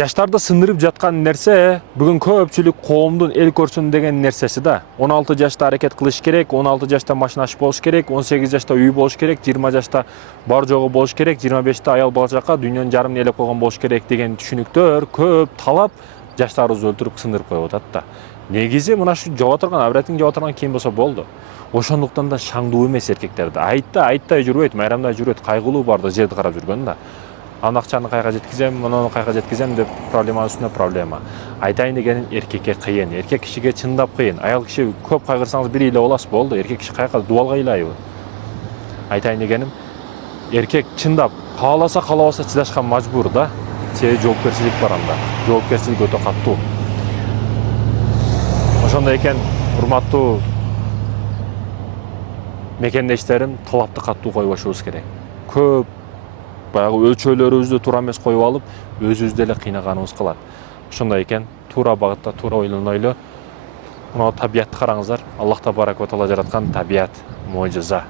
Жаштарды сындырып жаткан нерсе бүгүн көпчүлүк коомдун эл көрсүн деген нерсеси да. 16 жашта аракет кылыш керек, 16 жашта машинасы болуш керек, 18 жашта үй болуш керек, 20 жашта бар жогу болуш керек, 25те аял бала чака дүйнөнүн жарымын ээлеп койгон болуш керек деген түшүнүктөр көп талап жаштарыбызды өлтүрүп сындырып коюп атат да. Негизи мына ушу жаба турган, абретин жаба турган кийин болсо болду. Ошондуктан да шаңдуу эмес эркектерди. Айттай жүрбөйт, майрамдай жүрбөйт, кайгылуу барды жерди карап жүргөн да. Аны акчаны кайга жеткизем, муну кайга жеткизем деп проблема үстүнө проблема. Айтайын дегеним, эркекке кыйын, эркек кишиге чындап кыйын. Аял киши көп кайгырсаңыз бир эле боласыз, болду. Эркек киши кайка дубалга ыйлайбы? Айтайын дегеним, эркек чындап кааласа каалабаса чыдашка мажбур да. Себеби жоопкерчилик бар анда. Жоопкерчилик өтө катуу. Ошондой экен, урматтуу мекендештерим, талапты катуу койбошубуз керек. Көп баягы өлчөөлөрүбүздү туура эмес коюп алып, өзүбүздү эле кыйнаганыбыз калат. Ошондой экен, туура багытта туура ойлонойлу. Мына табиятты караңыздар. Аллах табарак ва таала жараткан табият мojиза.